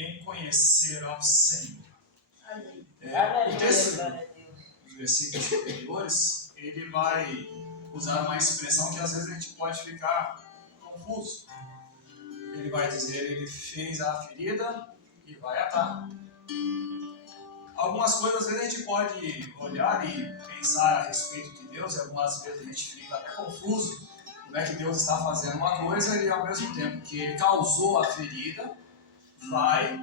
em conhecer ao Senhor. O texto dos versículos anteriores, ele vai usar uma expressão que às vezes a gente pode ficar confuso. Ele vai dizer, ele fez a ferida e vai atar. Algumas coisas, às vezes, a gente pode olhar e pensar a respeito de Deus, e algumas vezes a gente fica até confuso como é que Deus está fazendo uma coisa e, ao mesmo tempo que Ele causou a ferida, vai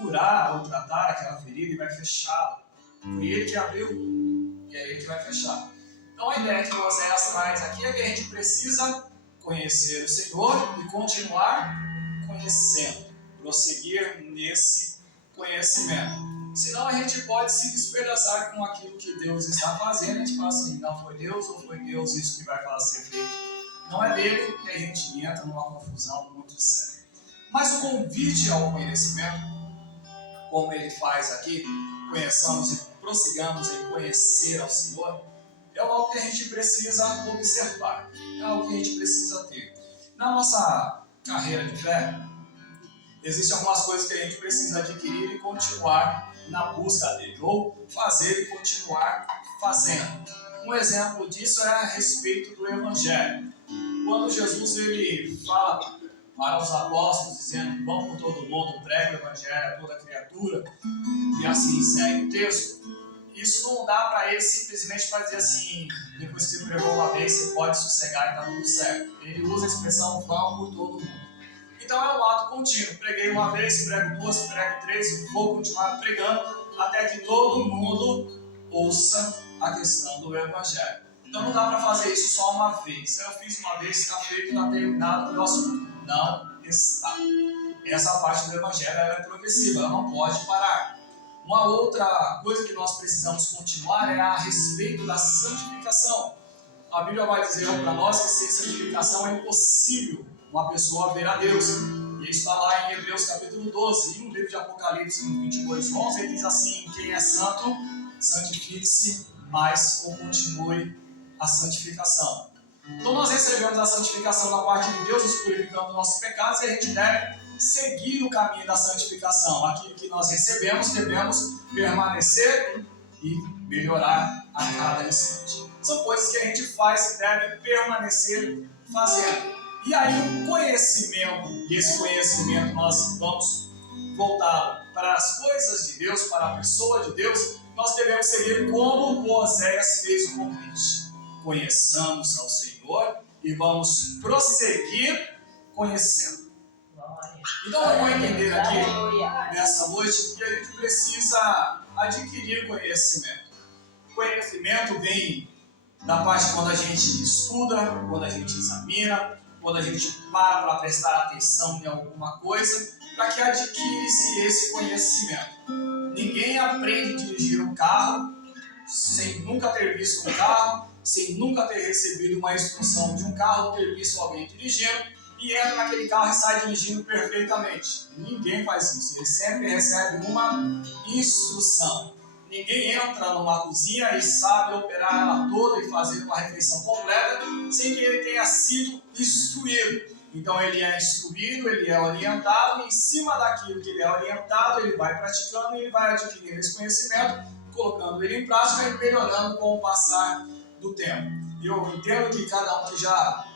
curar ou tratar aquela ferida e vai fechá-la. Foi Ele que abriu e é Ele que vai fechar. Então, a ideia que Oséias traz aqui é que a gente precisa conhecer o Senhor e continuar conhecendo, prosseguir nesse conhecimento. Senão a gente pode se despedaçar com aquilo que Deus está fazendo. A gente fala assim, não foi Deus ou foi Deus isso que vai ser feito. Não é dele e a gente entra numa confusão muito séria. Mas o convite ao conhecimento, como ele faz aqui, conheçamos e prossigamos em conhecer ao Senhor, é algo que a gente precisa observar, é algo que a gente precisa ter. Na nossa carreira de fé, existem algumas coisas que a gente precisa adquirir e continuar na busca dele, ou fazer e continuar fazendo. Um exemplo disso é a respeito do Evangelho. Quando Jesus ele fala para os apóstolos, dizendo, vão por todo mundo, pregue o Evangelho a toda criatura, e assim segue o texto, isso não dá para ele simplesmente para dizer assim, depois que você pregou uma vez, você pode sossegar e está tudo certo. Ele usa a expressão, vão por todo mundo. Então é um ato contínuo. Preguei uma vez, prego duas, prego três, vou continuar pregando até que todo mundo ouça a questão do Evangelho. Então não dá para fazer isso só uma vez. Eu fiz uma vez, está feito, está terminado o meu assunto. Não está. Essa parte do Evangelho ela é progressiva, ela não pode parar. Uma outra coisa que nós precisamos continuar é a respeito da santificação. A Bíblia vai dizer para nós que sem santificação é impossível uma pessoa ver a Deus. E isso está lá em Hebreus capítulo 12. E no livro de Apocalipse, no 22:11, ele diz assim, quem é santo, santifique-se, mas ou continue a santificação. Então nós recebemos a santificação da parte de Deus, nos purificando dos nossos pecados, e a gente deve seguir o caminho da santificação. Aquilo que nós recebemos, devemos permanecer e melhorar a cada instante. São coisas que a gente faz e deve permanecer fazendo. E aí o conhecimento, e esse conhecimento nós vamos voltar para as coisas de Deus, para a pessoa de Deus, nós devemos seguir como Oséias fez o convite. Conheçamos ao Senhor e vamos prosseguir conhecendo. Então vamos entender aqui, nessa noite, que a gente precisa adquirir conhecimento. Conhecimento vem da parte quando a gente estuda, quando a gente examina, quando a gente para prestar atenção em alguma coisa, para que adquire-se esse conhecimento. Ninguém aprende a dirigir um carro sem nunca ter visto um carro, sem nunca ter recebido uma instrução de um carro, ter visto alguém dirigindo, e entra naquele carro e sai dirigindo perfeitamente. Ninguém faz isso, ele sempre recebe uma instrução. Ninguém entra numa cozinha e sabe operar ela toda e fazer uma refeição completa sem que ele tenha sido instruído. Então ele é instruído, ele é orientado, e em cima daquilo que ele é orientado, ele vai praticando e ele vai adquirindo esse conhecimento, colocando ele em prática e melhorando com o passar do tempo. E eu entendo que cada um que já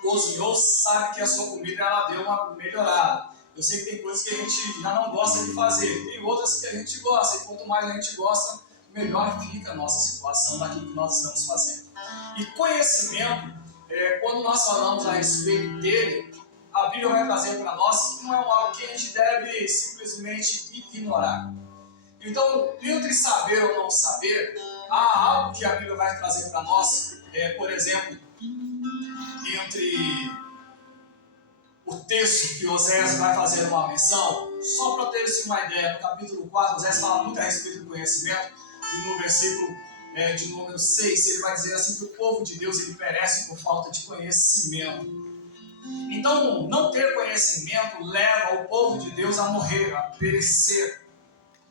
cozinhou sabe que a sua comida ela deu uma melhorada. Eu sei que tem coisas que a gente já não gosta de fazer, tem outras que a gente gosta, e quanto mais a gente gosta, melhor fica a nossa situação daquilo que nós estamos fazendo. E conhecimento, quando nós falamos a respeito dele, a Bíblia vai trazer para nós que não é algo que a gente deve simplesmente ignorar. Então, entre saber ou não saber, há algo que a Bíblia vai trazer para nós, por exemplo, entre o texto que Oséias vai fazer uma menção, só para ter uma ideia, no capítulo 4, Oséias fala muito a respeito do conhecimento, e no versículo de número 6, ele vai dizer assim que o povo de Deus ele perece por falta de conhecimento. Então, não ter conhecimento leva o povo de Deus a morrer, a perecer.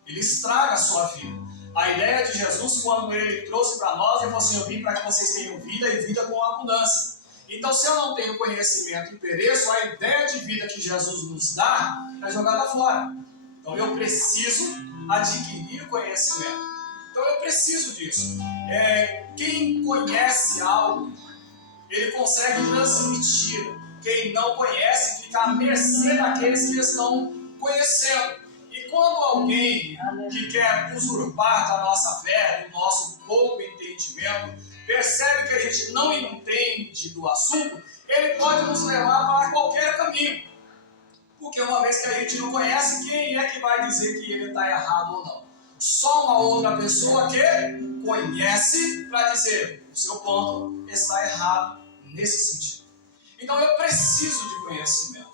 Ele estraga a sua vida. A ideia de Jesus, quando ele trouxe para nós, ele falou assim, eu vim para que vocês tenham vida e vida com abundância. Então, se eu não tenho conhecimento e pereço, a ideia de vida que Jesus nos dá é jogada fora. Então eu preciso adquirir conhecimento. Então eu preciso disso. Quem conhece algo, ele consegue transmitir. Quem não conhece fica à mercê daqueles que estão conhecendo. E quando alguém que quer usurpar da nossa fé, do nosso pouco entendimento, percebe que a gente não entende do assunto, ele pode nos levar para qualquer caminho. Porque uma vez que a gente não conhece, quem é que vai dizer que ele está errado ou não? Só uma outra pessoa que conhece para dizer o seu ponto está errado nesse sentido. Então eu preciso de conhecimento.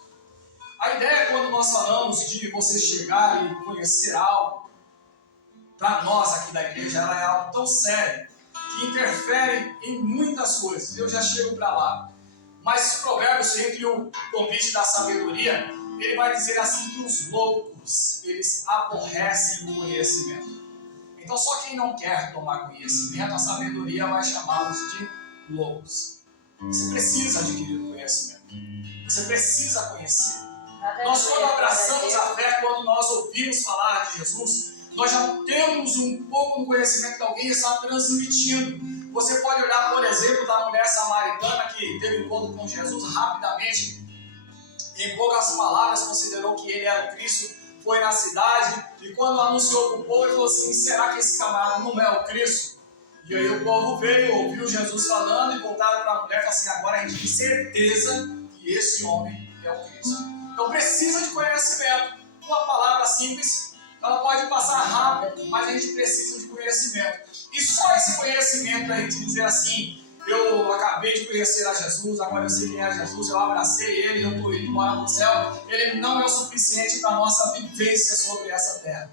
A ideia é quando nós falamos de você chegar e conhecer algo, para nós aqui da igreja, ela é algo tão sério que interfere em muitas coisas. Eu já chego para lá. Mas Provérbios, entre o convite da sabedoria, ele vai dizer assim que os loucos, eles aborrecem o conhecimento. Então só quem não quer tomar conhecimento, a sabedoria vai chamá-los de loucos. Você precisa adquirir o conhecimento. Você precisa conhecer. Nós quando abraçamos a fé, quando nós ouvimos falar de Jesus, nós já temos um pouco do conhecimento que alguém está transmitindo. Você pode olhar, por exemplo, da mulher samaritana que teve encontro com Jesus rapidamente, em poucas palavras considerou que ele era o Cristo, foi na cidade e quando anunciou para o povo, ele falou assim: será que esse camarada não é o Cristo? E aí o povo veio, ouviu Jesus falando e voltaram para a mulher e falaram assim: agora a gente tem certeza que esse homem é o Cristo. Então precisa de conhecimento. Uma palavra simples, ela pode passar rápido, mas a gente precisa de conhecimento. E só esse conhecimento para a gente dizer assim: eu acabei de conhecer a Jesus, agora eu sei quem é Jesus, eu abracei ele, eu estou indo embora para o céu, ele não é o suficiente para a nossa vivência sobre essa terra.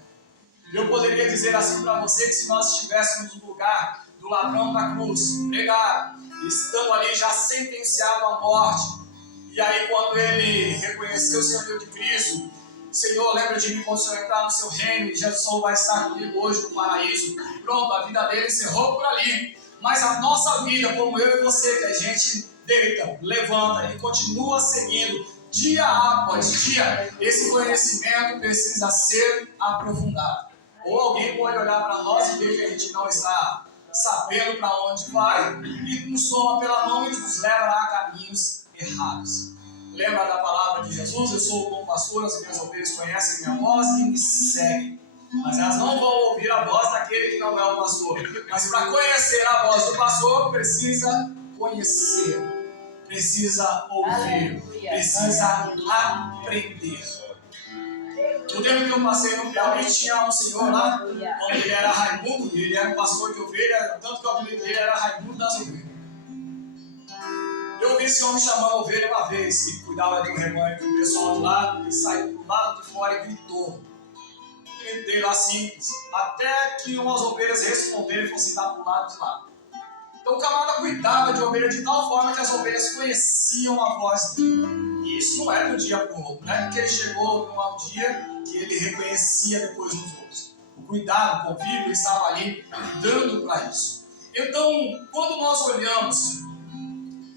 Eu poderia dizer assim para você que se nós estivéssemos no lugar do ladrão da cruz, pregado, estando ali já sentenciado à morte, e aí quando ele reconheceu o Senhor de Cristo, Senhor, lembra de mim quando o Senhor entrar no seu reino, e Jesus vai estar comigo hoje no paraíso. Pronto, a vida dele encerrou por ali. Mas a nossa vida, como eu e você, que a gente deita, levanta e continua seguindo dia após dia, esse conhecimento precisa ser aprofundado. Ou alguém pode olhar para nós e ver que a gente não está sabendo para onde vai e nos toma pela mão e nos leva a caminhos errados. Lembra da palavra de Jesus? Eu sou o bom pastor, as minhas ovelhas conhecem minha voz e me seguem. Mas elas não vão ouvir a voz daquele que não é o pastor. Mas para conhecer a voz do pastor, precisa conhecer, precisa ouvir, precisa aprender. No tempo que eu passei no Piauí, tinha um senhor lá, onde ele era Raimundo, e ele era um pastor de ovelha, tanto que o apelido dele era Raimundo das Ovelhas. Eu ouvi esse homem chamando a ovelha uma vez, que cuidava de um rebanho do pessoal de lá, ele saiu do lado de fora e gritou. Gritei lá simples, até que umas ovelhas responderam e foram sentar para o lado de lá. Então o camarada cuidava de ovelha de tal forma que as ovelhas conheciam a voz dele. E isso não é de um dia para o outro, não é porque ele chegou num dia que ele reconhecia depois nos outros. O cuidado, o convívio estava ali dando para isso. Então, quando nós olhamos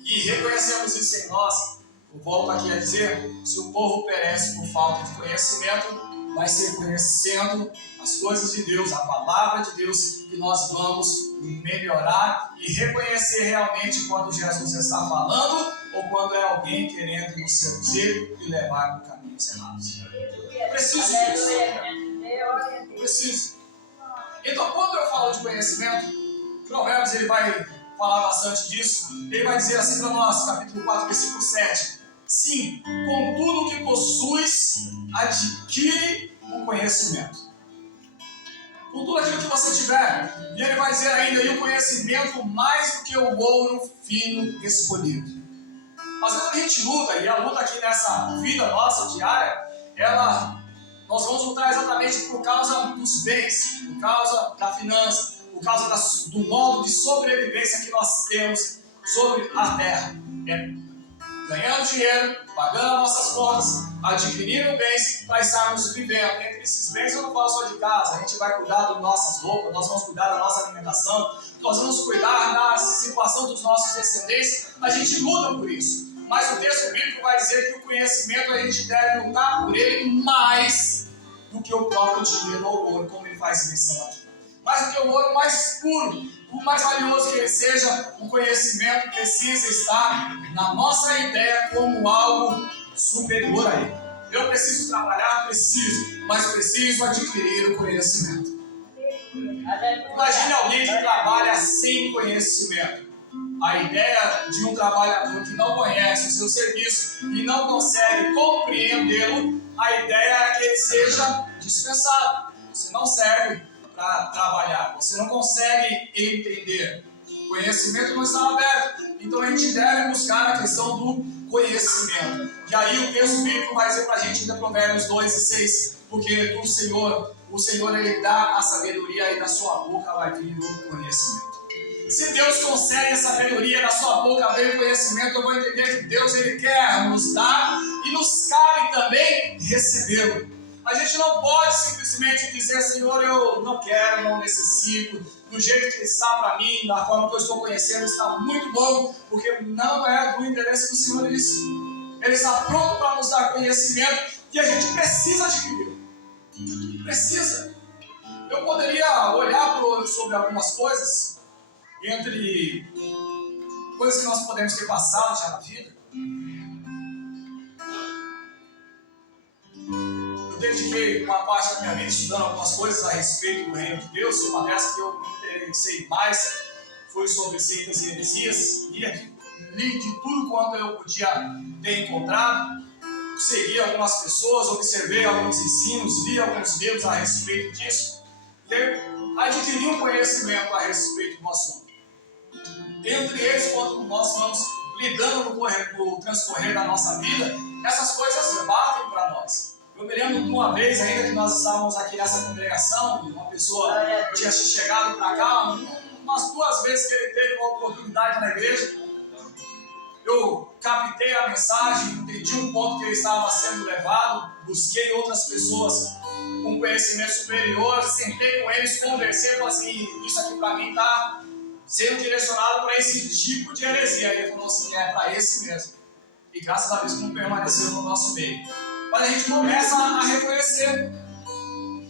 e reconhecemos isso em nós, eu volto aqui a dizer, se o povo perece por falta de conhecimento, vai ser conhecendo as coisas de Deus, a palavra de Deus, que nós vamos melhorar e reconhecer realmente quando Jesus está falando ou quando é alguém querendo nos seduzir e levar por caminhos errados. Preciso disso. Preciso. Então, quando eu falo de conhecimento, Provérbios ele vai falar bastante disso. Ele vai dizer assim para nós, capítulo 4, versículo 7. Sim, com tudo que possuis, adquire o conhecimento. Com tudo aquilo que você tiver. E ele vai dizer ainda, e o conhecimento mais do que o ouro fino escolhido. Às vezes a gente luta, e a luta aqui nessa vida nossa diária, nós vamos lutar exatamente por causa dos bens, por causa da finança, por causa do modo de sobrevivência que nós temos sobre a terra. Ganhando dinheiro, pagando nossas contas, adquirindo bens para estarmos vivendo. Entre esses bens eu não falo só de casa, a gente vai cuidar das nossas roupas, nós vamos cuidar da nossa alimentação, nós vamos cuidar da situação dos nossos descendentes, a gente luta por isso. Mas o texto bíblico vai dizer que o conhecimento a gente deve lutar por ele mais do que que o próprio dinheiro ou o ouro, como ele faz menção aqui. Mas do que o ouro mais puro, o mais valioso que ele seja, o conhecimento precisa estar na nossa ideia como algo superior a ele. Eu preciso trabalhar? Preciso, mas preciso adquirir o conhecimento. Imagine alguém que trabalha sem conhecimento. A ideia de um trabalhador que não conhece o seu serviço e não consegue compreendê-lo, a ideia é que ele seja dispensado. Você não serve para trabalhar, você não consegue entender. O conhecimento não está aberto. Então a gente deve buscar a questão do conhecimento. E aí o texto bíblico vai dizer para a gente, em Provérbios 2:6, porque do Senhor, o Senhor ele dá a sabedoria e da sua boca vai vir o conhecimento. Se Deus concede a sabedoria, da sua boca vem o conhecimento, eu vou entender que Deus ele quer nos dar e nos cabe também recebê-lo. A gente não pode simplesmente dizer, Senhor, eu não quero, não necessito, do jeito que está para mim, da forma que eu estou conhecendo, está muito bom, porque não é do interesse do Senhor isso. Ele está pronto para nos dar conhecimento e a gente precisa adquirir. Precisa. Eu poderia olhar sobre algumas coisas, entre coisas que nós podemos ter passado já na vida. Eu dediquei uma parte da minha vida estudando algumas coisas a respeito do reino de Deus. Uma dessas que eu me interessei mais foi sobre seitas e heresias. Li de tudo quanto eu podia ter encontrado. Segui algumas pessoas, observei alguns ensinos, li alguns livros a respeito disso. E adquiri um conhecimento a respeito do assunto. Entre eles, quando nós vamos lidando no transcorrer da nossa vida, essas coisas batem para nós. Eu me lembro de uma vez ainda que nós estávamos aqui nessa congregação, e uma pessoa tinha chegado para cá, umas 2 vezes que ele teve uma oportunidade na igreja, eu captei a mensagem, entendi um ponto que ele estava sendo levado, busquei outras pessoas com conhecimento superior, sentei com eles, conversei, falei assim, isso aqui para mim está sendo direcionado para esse tipo de heresia. E ele falou assim, é para esse mesmo. E graças a Deus que não permaneceu no nosso meio. Mas a gente começa a reconhecer.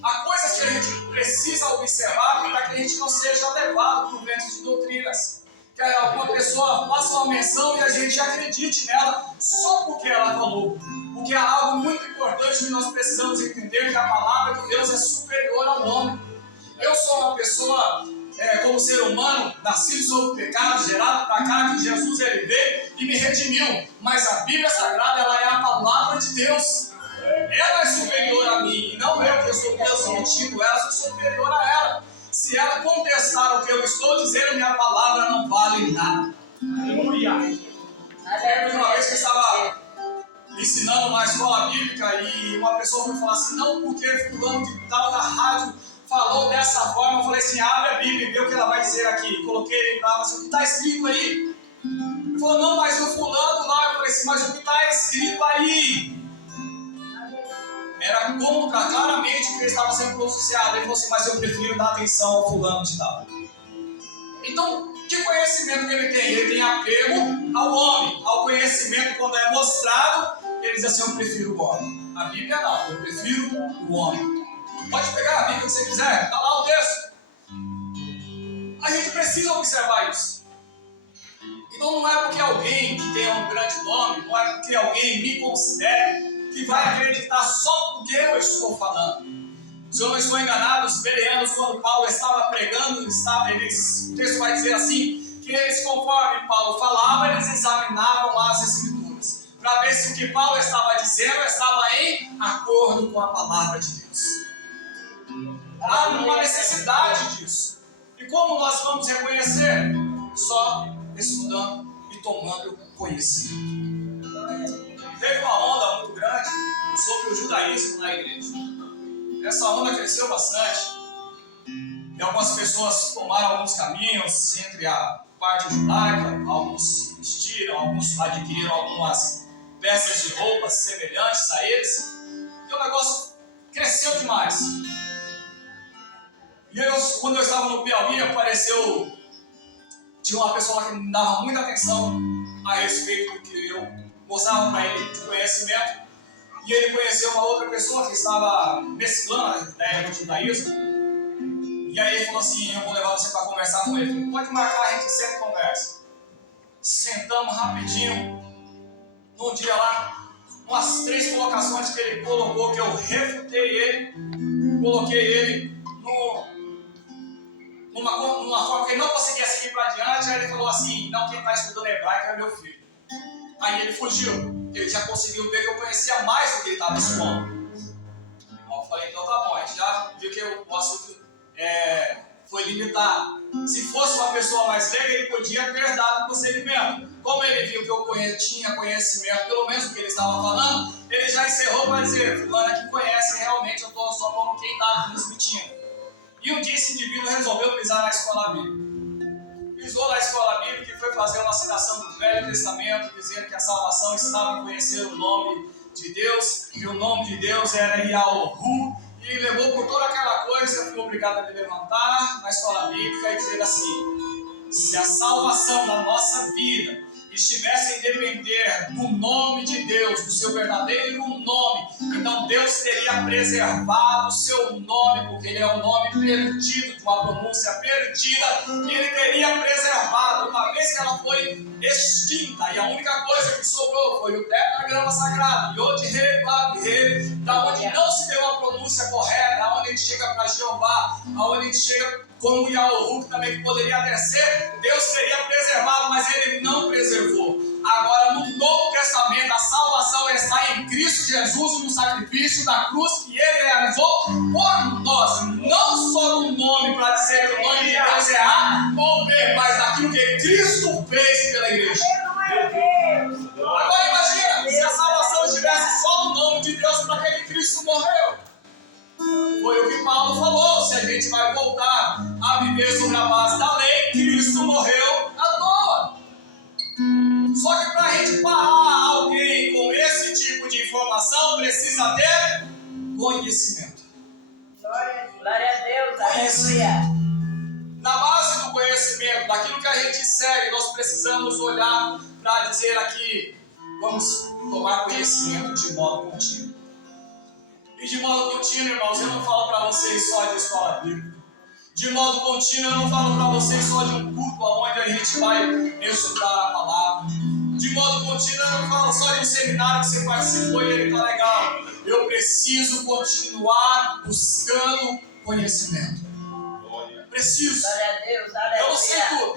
Há coisas que a gente precisa observar para que a gente não seja levado por vento de doutrinas. Que alguma pessoa faça uma menção e a gente acredite nela só porque ela falou. Porque é algo muito importante que nós precisamos entender, que a palavra de Deus é superior ao homem. Eu sou uma pessoa, como ser humano, nascido sob o pecado, gerado para cá, que Jesus ele veio e me redimiu. Mas a Bíblia Sagrada ela é a palavra de Deus. Ela é superior a mim, e não eu que estou transmitindo ela, eu sou superior a ela. Se ela contestar o que eu estou dizendo, minha palavra não vale nada. Aleluia! Uma vez que eu estava ensinando uma escola bíblica e uma pessoa foi falar assim, não porque fulano de tal da rádio falou dessa forma, eu falei assim, abre a Bíblia e vê o que ela vai dizer aqui. Coloquei ele lá, assim, o que está escrito aí? Ele falou, não, mas o fulano lá, eu falei assim, mas o que está escrito aí? Era contra claramente o que ele estava sendo pronunciado. Ele falou assim, mas eu prefiro dar atenção ao fulano de tal. Então, que conhecimento que ele tem? Ele tem apego ao homem, ao conhecimento. Quando é mostrado, ele diz assim, eu prefiro o homem. A Bíblia não, eu prefiro o homem. Pode pegar a Bíblia que você quiser, está lá o texto. A gente precisa observar isso. Então não é porque alguém que tenha um grande nome, não é porque alguém me considere, que vai acreditar só porque eu estou falando. Se eu não estou enganado, os bereanos, quando Paulo estava pregando, o texto vai dizer assim, que eles, conforme Paulo falava, eles examinavam as Escrituras, para ver se o que Paulo estava dizendo estava em acordo com a palavra de Deus. Há uma necessidade disso. E como nós vamos reconhecer? Só estudando e tomando conhecimento. Teve uma onda muito grande sobre o judaísmo na igreja. Essa onda cresceu bastante. E algumas pessoas tomaram alguns caminhos entre a parte judaica, alguns se vestiram, alguns adquiriram algumas peças de roupas semelhantes a eles. E o negócio cresceu demais. E quando eu estava no Piauí, tinha uma pessoa que me dava muita atenção a respeito do que eu mostrava para ele de conhecimento. E ele conheceu uma outra pessoa que estava mesclando a ideia do judaísmo. E aí ele falou assim, eu vou levar você para conversar com ele. Falei, pode marcar, a gente sempre conversa. Sentamos rapidinho. Num dia lá, umas 3 colocações que ele colocou, que eu refutei ele. Coloquei ele numa forma que ele não conseguia seguir para adiante. Aí ele falou assim, não, quem está estudando hebraico é meu filho. Aí ele fugiu. Ele já conseguiu ver que eu conhecia mais do que ele estava expondo. Eu falei, então tá bom, a gente já viu que o assunto foi limitado. Se fosse uma pessoa mais leiga, ele podia ter dado prosseguimento. Como ele viu que eu tinha conhecimento, pelo menos do que ele estava falando, ele já encerrou para dizer, fulano que conhece realmente, eu estou só como quem está transmitindo. E um dia esse indivíduo resolveu pisar na escola bíblica. Pisou na escola bíblica e foi fazer uma citação do Velho Testamento, dizendo que a salvação estava em conhecer o nome de Deus, e o nome de Deus era Yahu, e levou por toda aquela coisa. Eu fui obrigado a me levantar na escola bíblica e dizer assim, se a salvação da nossa vida estivesse em depender do nome de Deus, do seu verdadeiro nome, então Deus teria preservado o seu nome, porque ele é um nome perdido, de uma pronúncia perdida, e ele teria preservado, uma vez que ela foi extinta, e a única coisa que sobrou foi o tetragrama sagrado, Yod-He-Vav-He, da onde não se deu a pronúncia correta, da onde a gente chega para Jeová, aonde a gente chega como Yahu, que também poderia descer, Deus teria preservado, mas ele não preservou. Agora, no Novo Testamento, a salvação está em Cristo Jesus, no sacrifício da cruz que ele realizou por nós. Não só no nome, para dizer que o nome de Deus é A ou B, mas naquilo que Cristo fez pela igreja. Agora imagina, se a salvação estivesse só no nome de Deus, para que Cristo morreu? Foi o que Paulo falou, se a gente vai voltar a viver sobre a base da lei, Cristo morreu à toa. Só que para a gente parar alguém com esse tipo de informação, precisa ter conhecimento. Glória a Deus, aleluia. Na base do conhecimento, daquilo que a gente segue, nós precisamos olhar para dizer aqui, vamos tomar conhecimento de modo contínuo. E de modo contínuo, irmãos, eu não falo para vocês só de escola bíblica. De modo contínuo, eu não falo para vocês só de um culto onde a gente vai estudar a palavra. De modo contínuo, eu não falo só de um seminário que você participou e ele está legal. Eu preciso continuar buscando conhecimento. Preciso. Glória a Deus, aleluia. Eu não sei tudo.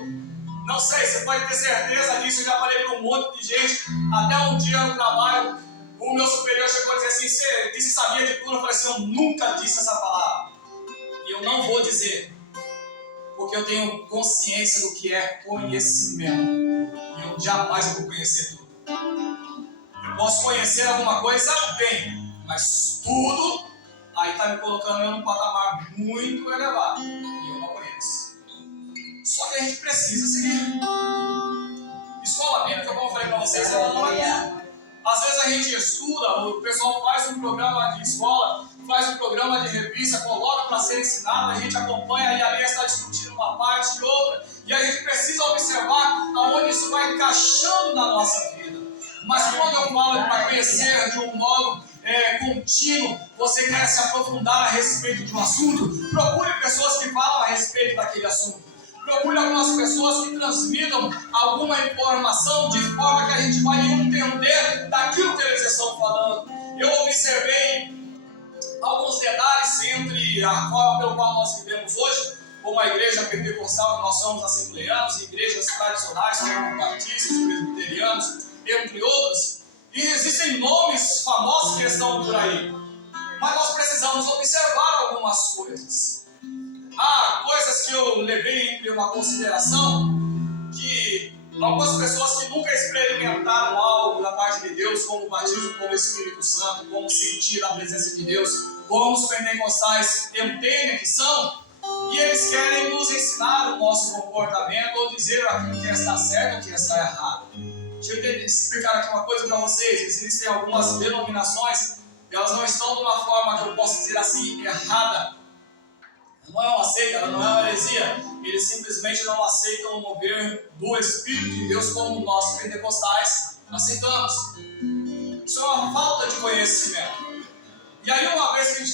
Não sei, você pode ter certeza disso. Eu já falei para um monte de gente. Até um dia no trabalho, o meu superior chegou a dizer assim, você disse que sabia de tudo. Eu falei assim, eu nunca disse essa palavra. E eu não vou dizer. Porque eu tenho consciência do que é conhecimento. E eu jamais vou conhecer tudo. Eu posso conhecer alguma coisa bem. Mas tudo, aí está me colocando eu num patamar muito elevado. E eu não conheço. Só que a gente precisa seguir. Escola bíblica, como eu falei para vocês, ela não é tudo. Às vezes a gente estuda, o pessoal faz um programa de escola, faz um programa de revista, coloca para ser ensinado, a gente acompanha e ali está discutindo uma parte e outra, e a gente precisa observar aonde isso vai encaixando na nossa vida. Mas quando eu falo para conhecer de um modo contínuo, você quer se aprofundar a respeito de um assunto, procure pessoas que falam a respeito daquele assunto. Procure algumas pessoas que transmitam alguma informação de forma que a gente vai entender daquilo que eles estão falando. Eu observei alguns detalhes entre a forma pelo qual nós vivemos hoje, como a igreja pentecostal, que nós somos assembleanos, igrejas tradicionais, como batistas, presbiterianos, entre outros. E existem nomes famosos que estão por aí. Mas nós precisamos observar algumas coisas. Há coisas que eu levei entre uma consideração, que algumas pessoas que nunca experimentaram algo da parte de Deus, como o batismo com o Espírito Santo, como sentir a presença de Deus, como os pentecostais entendem que são, e eles querem nos ensinar o nosso comportamento ou dizer aquilo que está certo ou que está errado. Deixa eu explicar aqui uma coisa para vocês. Existem algumas denominações, elas não estão de uma forma que eu posso dizer assim, errada. Não é uma seita, ela não é uma heresia. Eles simplesmente não aceitam o mover do Espírito de Deus como nós pentecostais aceitamos. Isso é uma falta de conhecimento. E aí uma vez que eu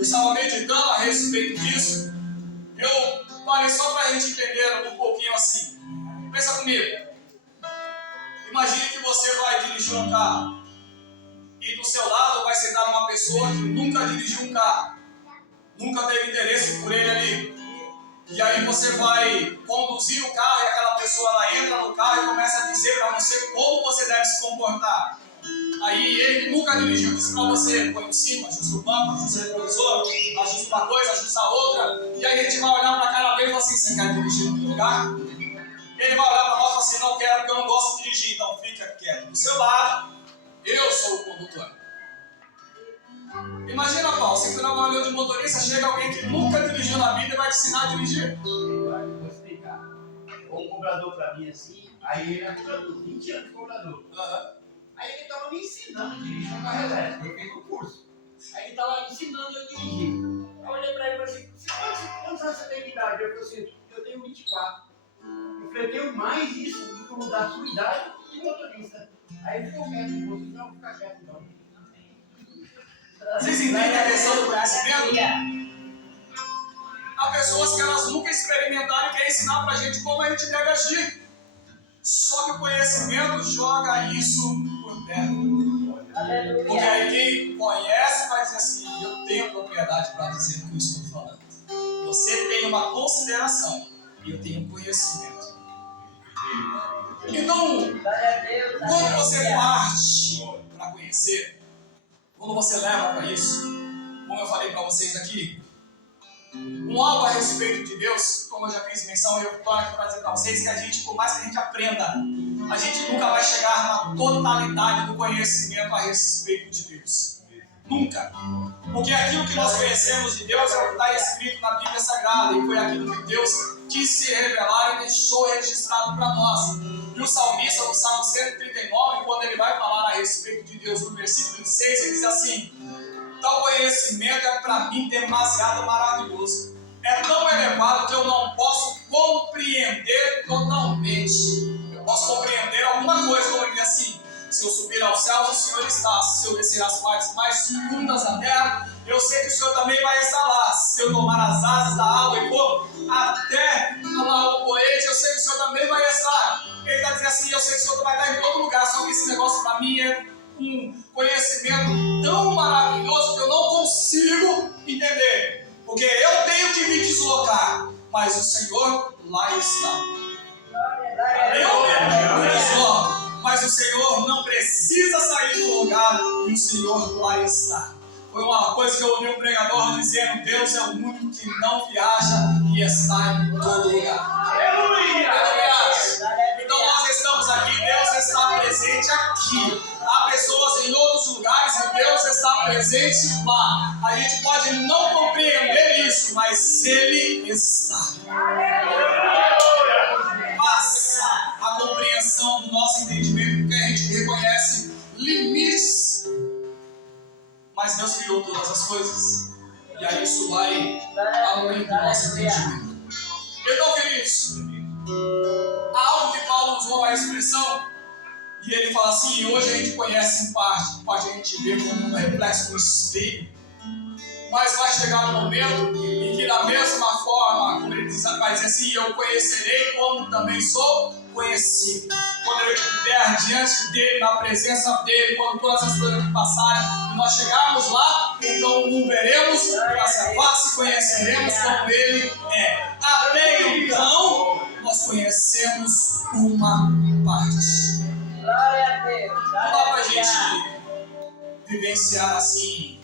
estava meditando a respeito disso, eu parei só para a gente entender um pouquinho assim. Pensa comigo. Imagine que você vai dirigir um carro e do seu lado vai sentar uma pessoa que nunca dirigiu um carro, nunca teve interesse por ele ali. E aí você vai conduzir o carro e aquela pessoa ela entra no carro e começa a dizer para você como você deve se comportar. Aí ele nunca dirigiu, diz para você, põe em cima, ajusta o banco, ajusta o retrovisor, ajusta uma coisa, ajusta a outra. E aí a gente vai olhar para a cara dele e falar assim, você quer dirigir no lugar? Ele vai olhar para nós e falar assim, não quero porque eu não gosto de dirigir, então fica quieto. Do seu lado, eu sou o condutor. Imagina, Paulo, você que trabalhou de motorista, chega alguém que nunca dirigiu na vida e vai te ensinar a dirigir. Eu vou explicar. Um cobrador pra mim assim, aí ele é cobrador, 20 anos de cobrador. Aí ele estava me ensinando a dirigir um carro elétrico, eu fiz um curso. Aí ele estava me ensinando a dirigir. Eu olhei para ele e falei assim, quantos anos você tem de idade? Ele falou assim, eu tenho 24. Eu falei, eu tenho mais isso do que mudar a sua idade e motorista. Aí ele ficou quieto, não falou, não, fica quieto não. Vocês entendem a questão do conhecimento? Há pessoas que elas nunca experimentaram e querem ensinar pra gente como a gente deve agir. Só que o conhecimento joga isso por terra. Porque aí quem conhece vai dizer assim, eu tenho propriedade para dizer o que eu estou falando. Você tem uma consideração e eu tenho conhecimento. Então, quando você parte para conhecer, quando você leva para isso, como eu falei para vocês aqui, algo a respeito de Deus, como eu já fiz menção, e eu estou aqui para dizer para vocês que a gente, por mais que a gente aprenda, a gente nunca vai chegar na totalidade do conhecimento a respeito de Deus. Nunca. Porque aquilo que nós conhecemos de Deus é o que está escrito na Bíblia Sagrada, e foi aquilo que Deus quis se revelar e deixou registrado para nós. E o salmista, no Salmo 139, quando ele vai falar a respeito de Deus, no versículo 26, ele diz assim, tal conhecimento é para mim demasiado maravilhoso. É tão elevado que eu não posso compreender totalmente. Eu posso compreender alguma coisa, como ele diz assim, se eu subir aos céus, o Senhor está. Se eu descer as partes mais fundas da terra, eu sei que o Senhor também vai estar lá. Se eu tomar as asas da água e for até o poente, eu sei que o Senhor também vai estar. Ele está dizendo assim, eu sei que o Senhor vai estar em todo lugar, só que esse negócio para mim é um conhecimento tão maravilhoso que eu não consigo entender. Porque eu tenho que me deslocar, mas o Senhor lá está. Eu me desloco, mas o Senhor não precisa sair do lugar e o Senhor lá está. Foi uma coisa que eu ouvi um pregador dizendo, Deus é o único que não viaja e está em todo lugar. Aleluia! Então nós estamos aqui, Deus está presente aqui. Há pessoas em outros lugares e Deus está presente lá. A gente pode não compreender isso, mas Ele está. Passa a compreensão do nosso entendimento, porque a gente reconhece limites. Mas Deus criou todas as coisas. E aí isso vai além do nosso entendimento. Então, queridos, há algo que Paulo usou a expressão, e ele fala assim, hoje a gente conhece em parte a gente vê como um reflexo do espelho, mas vai chegar um momento em que da mesma forma, como ele vai dizer assim, eu conhecerei como também sou conhecido. Quando eu estiver diante dele, na presença dele, quando todas as coisas que passarem, e nós chegarmos lá, então o veremos face a face, conheceremos como ele é. Até então, nós conhecemos uma parte. Glória a Deus. Não dá pra gente vivenciar assim,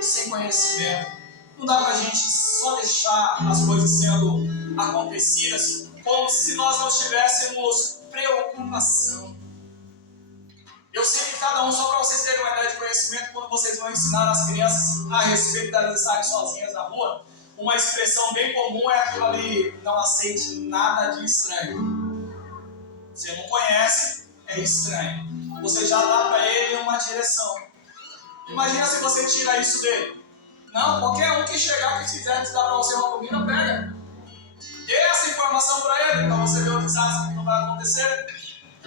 sem conhecimento. Não dá pra gente só deixar as coisas sendo acontecidas como se nós não tivéssemos preocupação. Eu sei que cada um, só para vocês terem uma ideia de conhecimento, quando vocês vão ensinar as crianças a respeito delas estarem sozinhas na rua, uma expressão bem comum é aquilo ali, não aceite nada de estranho. Você não conhece, é estranho. Você já dá para ele uma direção. Imagina se você tira isso dele. Não, qualquer um que chegar, que quiser te dar para você uma comida, pega. Dê essa informação para ele, para você ver o desastre que não vai acontecer.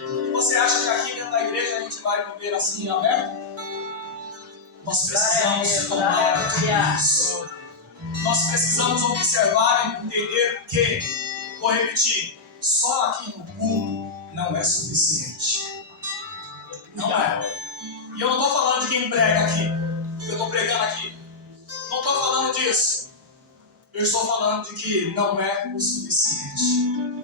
E você acha que aqui dentro da igreja a gente vai viver assim, aberto? Nós precisamos tomar isso. Nós precisamos observar e entender que, vou repetir, só aqui no culto não é suficiente. Não é. E eu não estou falando de quem prega aqui, porque eu estou pregando aqui. Não estou falando disso. Eu estou falando de que não é o suficiente.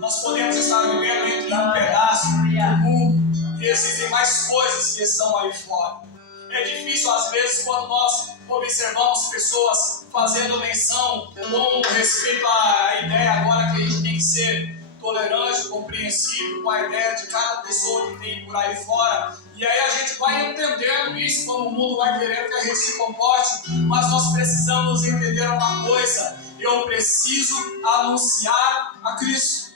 Nós podemos estar vivendo entre um pedaço do mundo e existem mais coisas que estão aí fora. É difícil às vezes quando nós observamos pessoas fazendo menção com respeito à ideia agora que a gente tem que ser tolerante, compreensível com a ideia de cada pessoa que tem por aí fora. E aí a gente vai entendendo isso, como o mundo vai querendo que a gente se comporte, mas nós precisamos entender uma coisa: eu preciso anunciar a Cristo.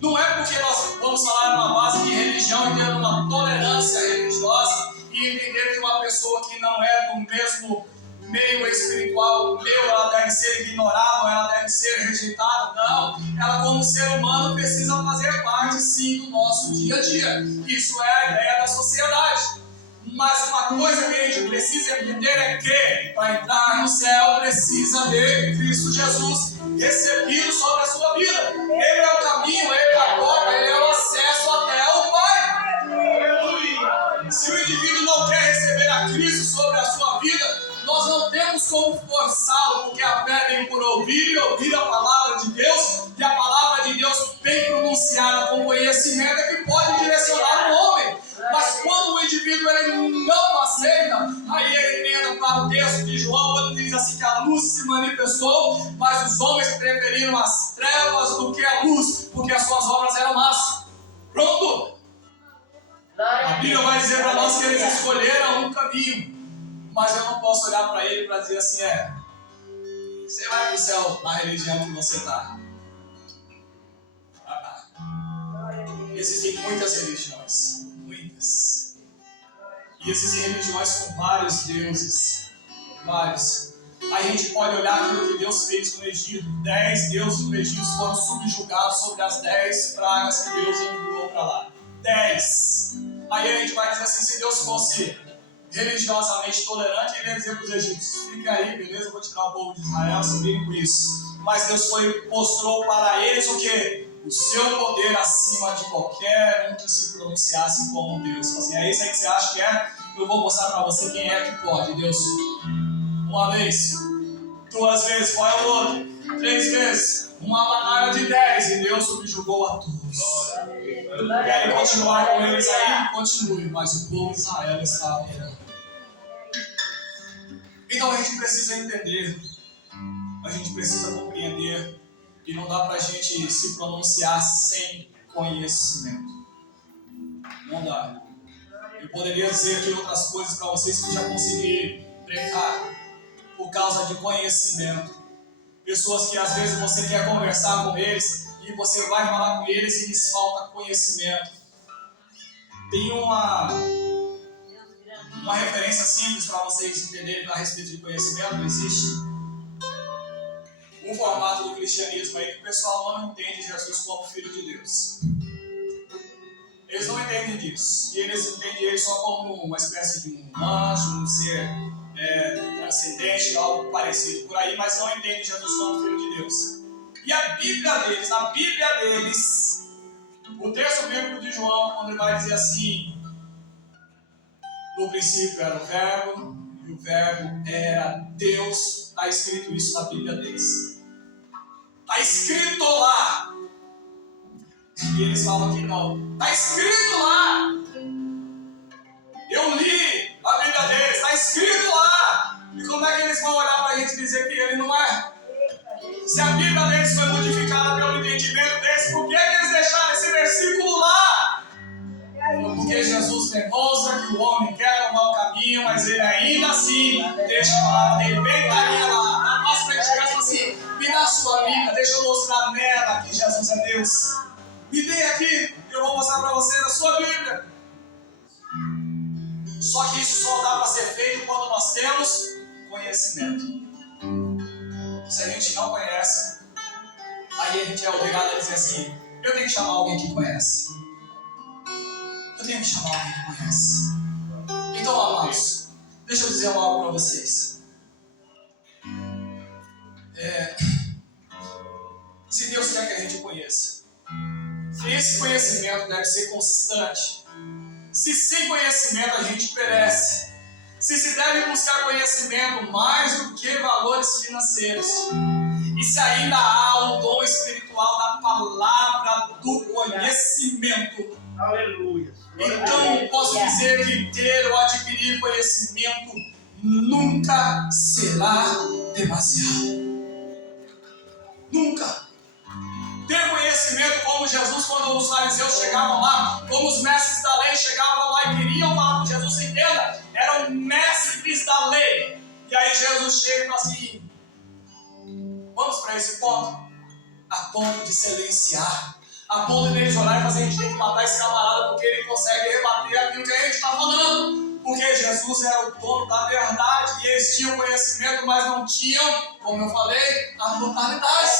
Não é porque nós vamos falar numa base de religião e ter uma tolerância religiosa e entender que uma pessoa que não é do mesmo meio espiritual meu, ela deve ser ignorada ou ela deve ser rejeitada. Não, ela como ser humano precisa fazer parte sim do nosso dia a dia. Isso é a ideia da sociedade. Mas uma coisa que a gente precisa entender é que para entrar no céu precisa de Cristo Jesus recebido sobre a sua vida. Ele é o caminho, ele é a porta, ele é o acesso até o Pai. Aleluia! Se o indivíduo não quer receber a Cristo sobre a sua vida, nós não temos como forçá-lo, porque a fé vem por ouvir e ouvir a palavra de Deus, e a palavra de Deus bem pronunciada com conhecimento é que pode direcionar o homem. Mas quando o indivíduo ele não aceita, aí ele emenda para o texto de João, quando diz assim que a luz se manifestou, mas os homens preferiram as trevas do que a luz, porque as suas obras eram más. Pronto! A Bíblia vai dizer para nós que eles escolheram um caminho, mas eu não posso olhar para ele para dizer assim, você vai para o céu na religião que você está. Existem muitas religiões. Muitas. E existem religiões com vários deuses. Vários. Aí a gente pode olhar aquilo que Deus fez no Egito. 10 deuses no Egito foram subjugados sobre as 10 pragas que Deus enviou para lá. 10. Aí a gente vai dizer assim, se Deus fosse religiosamente tolerante, ele ia dizer para os egípcios, fica aí, beleza, eu vou tirar o povo de Israel, se virem com isso. Mas Deus mostrou para eles o quê? O seu poder acima de qualquer um que se pronunciasse como Deus. Assim, é isso aí que você acha que é? Eu vou mostrar para você quem é que pode. Deus, uma vez, 2 vezes, qual é o outro? 3 vezes, uma batalha de 10 e Deus subjugou a todos. E aí continuar com eles aí, continue, mas o povo de Israel estava fora. Então a gente precisa entender, a gente precisa compreender. E não dá para a gente se pronunciar sem conhecimento. Não dá. Eu poderia dizer aqui outras coisas para vocês que já consegui brecar por causa de conhecimento. Pessoas que às vezes você quer conversar com eles e você vai falar com eles e lhes falta conhecimento. Tem uma referência simples para vocês entenderem a respeito de conhecimento. Não existe um formato do cristianismo aí que o pessoal não entende Jesus como Filho de Deus. Eles não entendem disso. E eles entendem ele só como uma espécie de um anjo, um ser transcendente, algo parecido por aí, mas não entendem Jesus como Filho de Deus. E a Bíblia deles, o texto bíblico de João, quando ele vai dizer assim, no princípio era o Verbo, e o Verbo era Deus, está escrito isso na Bíblia deles. Está escrito lá. E eles falam que não. Está escrito lá. Eu li a Bíblia deles. Está escrito lá. E como é que eles vão olhar para a gente e dizer que ele não é? Se a Bíblia deles foi modificada pelo entendimento deles, por que eles deixaram esse versículo lá? Porque Jesus demonstra que o homem quer tomar o caminho, mas ele ainda assim deixa a palavra dele bem clarinha lá. Na nossa predicação assim, me dá a sua Bíblia, deixa eu mostrar nela que Jesus é Deus. Me dê aqui, eu vou mostrar para você a sua Bíblia. Só que isso só dá para ser feito quando nós temos conhecimento. Se a gente não conhece, aí a gente é obrigado a dizer assim, eu tenho que chamar alguém que conhece. Eu tenho que chamar alguém que conhece. Então, amados, deixa eu dizer algo para vocês. Se Deus quer que a gente conheça, esse conhecimento deve ser constante. Se sem conhecimento a gente perece, se deve buscar conhecimento mais do que valores financeiros, e se ainda há o dom espiritual da palavra do conhecimento, Aleluia. então posso dizer que ter ou adquirir conhecimento nunca será demasiado. Nunca. Ter conhecimento como Jesus, quando os fariseus chegavam lá, como os mestres da lei chegavam lá e queriam falar com Jesus, entenda, eram mestres da lei. E aí Jesus chega e fala assim, vamos para esse ponto? A ponto de silenciar, a ponto de eles olharem e fazer, a gente tem que matar esse camarada porque ele consegue rebater aquilo que a gente está falando. Porque Jesus era o dono da verdade e eles tinham conhecimento, mas não tinham, como eu falei, a totalidade.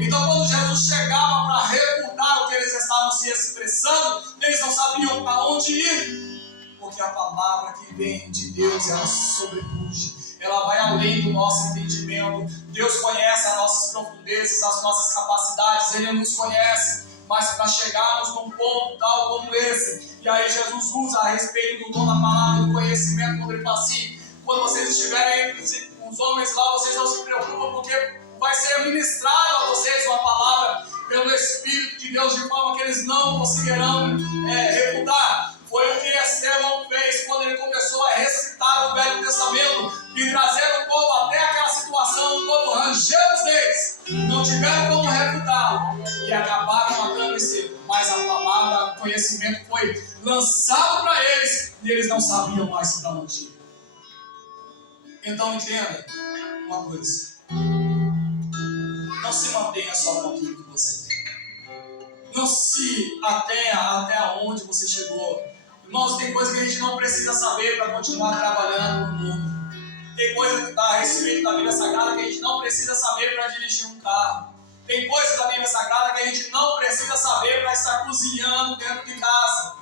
Então, quando Jesus chegava para refutar o que eles estavam se expressando, eles não sabiam para onde ir. Porque a palavra que vem de Deus, ela sobrepuja, ela vai além do nosso entendimento. Deus conhece as nossas profundezas, as nossas capacidades, Ele nos conhece. Mas para chegarmos num ponto tal como esse, e aí Jesus usa a respeito do dom da palavra, do conhecimento, quando Ele fala assim, quando vocês estiverem entre os homens lá, vocês não se preocupam, porque vai ser ministrado a vocês uma palavra pelo Espírito de Deus, de forma que eles não conseguirão refutar. Foi o que Estevão fez quando ele começou a recitar o Velho Testamento e trazer o povo até aquela situação, o povo rangeu os dentes, não tiveram como refutá-lo e acabaram matando Estevão. Mas a palavra, o conhecimento foi lançado para eles e eles não sabiam mais para onde ir. Então entenda uma coisa: não se mantenha só com aquilo que você tem. Não se até onde você chegou. Irmãos, tem coisa que a gente não precisa saber para continuar trabalhando no mundo. Tem coisa que está a respeito da Bíblia Sagrada que a gente não precisa saber para dirigir um carro. Tem coisas da Bíblia Sagrada que a gente não precisa saber para estar cozinhando dentro de casa.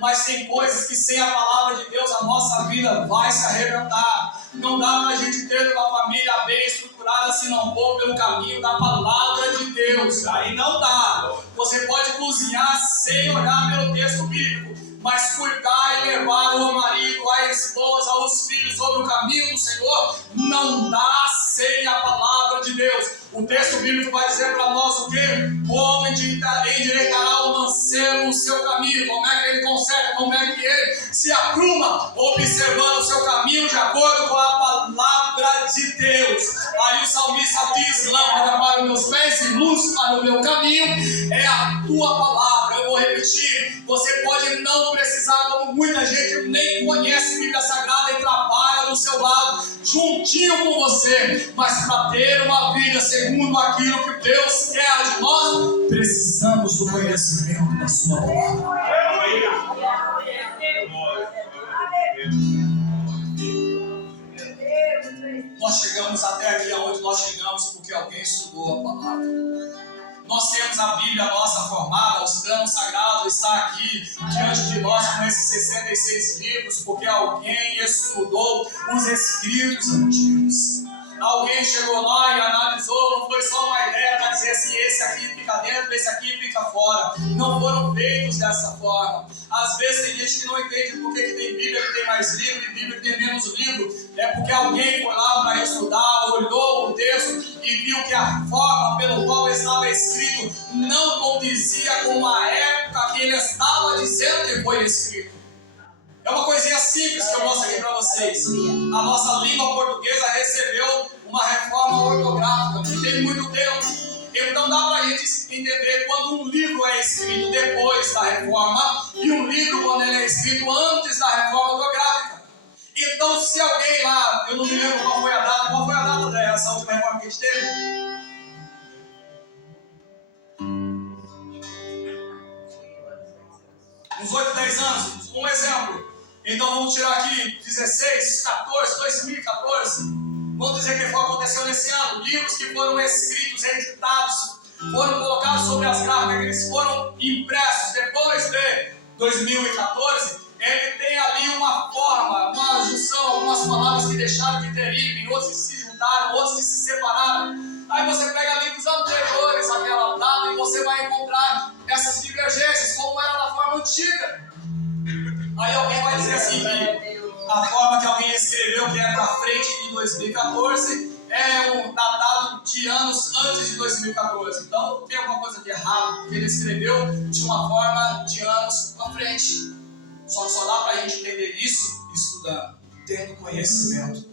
Mas tem coisas que sem a palavra de Deus a nossa vida vai se arrebentar. Não dá para a gente ter uma família bem estruturada se não for pelo caminho da palavra de Deus. Aí não dá. Você pode cozinhar sem olhar pelo texto bíblico, mas cuidar e levar o marido, a esposa, os filhos sobre o caminho do Senhor, não dá sem a palavra de Deus. O texto bíblico vai dizer para nós o quê? O homem endireitará o mancebo no seu caminho. Como é que ele consegue? Como é que ele se apruma? Observando o seu caminho de acordo com a palavra de Deus. Aí o salmista diz, lâmpada para os meus pés e luz para o meu caminho é a tua palavra. Eu vou repetir, você pode não precisar, como muita gente nem conhece a Bíblia Sagrada e trabalha do seu lado, juntinho com você, mas para ter uma vida segundo aquilo que Deus quer de nós, precisamos do conhecimento da sua palavra. Nós chegamos até aqui aonde nós chegamos porque alguém estudou a palavra. Nós temos a Bíblia nossa formada, os canos sagrados está aqui diante de nós com esses 66 livros, porque alguém estudou os escritos antigos. Alguém chegou lá e analisou, não foi só uma ideia para dizer assim, esse aqui fica dentro, esse aqui fica fora. Não foram feitos dessa forma. Às vezes tem gente que não entende por que tem Bíblia que tem mais livro e Bíblia que tem menos livro. É porque alguém foi lá para estudar, olhou o texto e viu que a forma pelo qual estava escrito não condizia com a época que ele estava dizendo que foi escrito. É uma coisinha simples que eu mostro aqui para vocês. A nossa língua portuguesa recebeu uma reforma ortográfica que tem muito tempo. Então dá para a gente entender quando um livro é escrito depois da reforma e um livro quando ele é escrito antes da reforma ortográfica. Então se alguém lá, eu não me lembro qual foi a data dessa última reforma que a gente teve? Uns 8, 10 anos, um exemplo. Então vamos tirar aqui 16, 14, 2014. Vamos dizer que aconteceu nesse ano. Livros que foram escritos, editados foram colocados sobre as gráficas, que eles foram impressos depois de 2014, ele tem ali uma forma, uma junção, algumas palavras que deixaram de ter ícone, outros que se juntaram, outros que se separaram. Aí você pega livros anteriores àquela data e você vai encontrar essas divergências, como era da forma antiga. Aí alguém vai dizer assim que a forma que alguém escreveu, que é para frente de 2014, é um datado de anos antes de 2014. Então tem alguma coisa de errado, porque ele escreveu de uma forma de anos para frente. Só dá para a gente entender isso estudando, tendo conhecimento.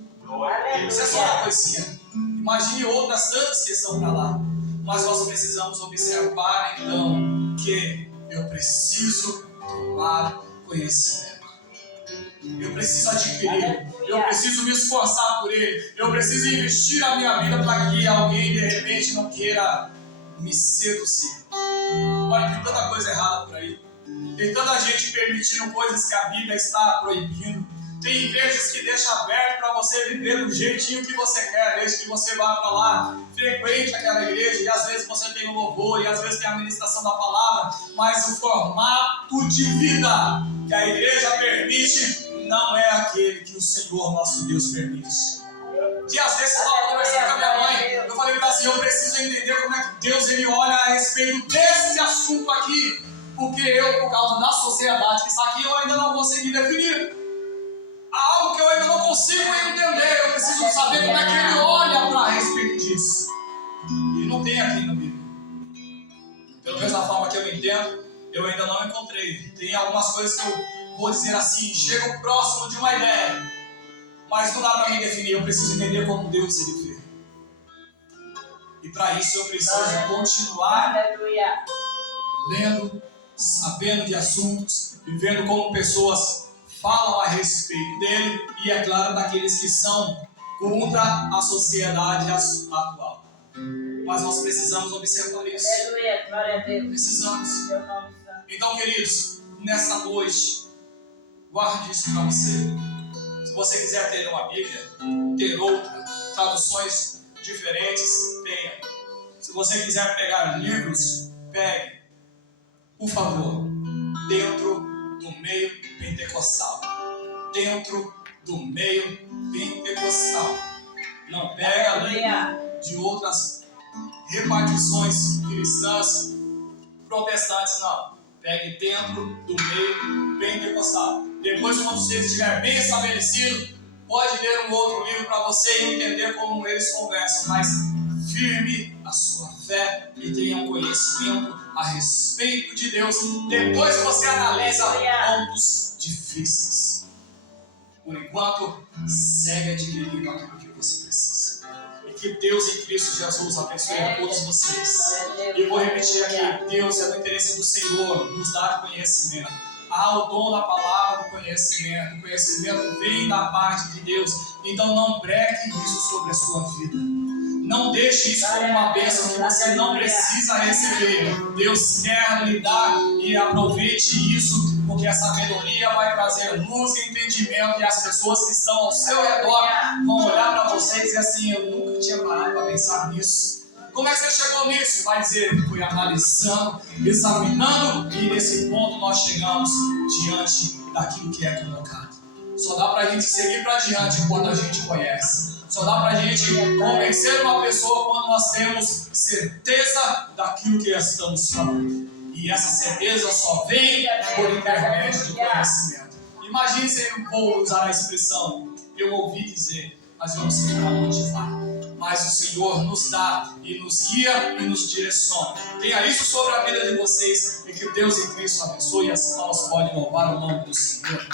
Isso é só uma coisinha. Imagine outras tantas que estão para lá. Mas nós precisamos observar então que eu preciso tomar conhecimento. Eu preciso adquirir, eu preciso me esforçar por ele, eu preciso investir a minha vida para que alguém de repente não queira me seduzir. Olha, tem tanta coisa errada por aí, tem tanta gente permitindo coisas que a Bíblia está proibindo, tem igrejas que deixam aberto para você viver do jeitinho que você quer, desde que você vá para lá, frequente aquela igreja, e às vezes você tem o louvor, e às vezes tem a ministração da palavra, mas o formato de vida que a igreja permite não é aquele que o Senhor nosso Deus permite. Dias desses eu estava conversando com a minha mãe, eu falei para ela assim, eu preciso entender como é que Deus ele olha a respeito desse assunto aqui, porque eu, por causa da sociedade que está aqui, eu ainda não consegui definir. Há algo que eu ainda não consigo entender, eu preciso saber como é que ele olha para a respeito disso. E não tem aqui no Bíblia. Pelo menos da forma que eu entendo, eu ainda não encontrei. Tem algumas coisas que eu vou dizer assim, chego próximo de uma ideia, mas não dá para mim definir, eu preciso entender como Deus ele vê. E para isso eu preciso continuar lendo, sabendo de assuntos, vivendo como pessoas falam a respeito dele, e é claro, daqueles que são contra a sociedade atual. Mas nós precisamos observar isso. Precisamos. Então, queridos, nessa noite, guarde isso para você. Se você quiser ter uma Bíblia, ter outra, traduções diferentes, tenha. Se você quiser pegar livros, pegue. Por favor, dentro do meio pentecostal. Dentro do meio pentecostal. Não pega livro de outras repartições cristãs, protestantes, não. Pegue dentro do meio pentecostal. Depois, quando você estiver bem estabelecido, pode ler um outro livro para você entender como eles conversam, mas firme a sua fé e tenha um conhecimento a respeito de Deus. Depois você analisa pontos difíceis. Por enquanto, segue adquirindo aquilo que você precisa. E que Deus em Cristo Jesus abençoe a todos vocês. E eu vou repetir aqui, Deus é do interesse do Senhor nos dar conhecimento. Há o dom da palavra do conhecimento. O conhecimento vem da parte de Deus. Então não breque isso sobre a sua vida. Não deixe isso como uma bênção que você não precisa receber. Deus quer lhe dar e aproveite isso, porque a sabedoria vai trazer luz e entendimento, e as pessoas que estão ao seu redor vão olhar para você e dizer assim, eu nunca tinha parado para pensar nisso. Como é que você chegou nisso? Vai dizer, fui analisando, examinando, e nesse ponto nós chegamos diante daquilo que é colocado. Só dá para a gente seguir para diante quando a gente conhece. Só dá para a gente convencer uma pessoa quando nós temos certeza daquilo que estamos falando. E essa certeza só vem por intermédio de conhecimento. Imagine se eu vou usar a expressão, eu ouvi dizer, mas eu não sei para onde vai. Mas o Senhor nos dá e nos guia e nos direciona. Tenha isso sobre a vida de vocês, e que Deus em Cristo abençoe, e as palmas podem louvar o nome do Senhor.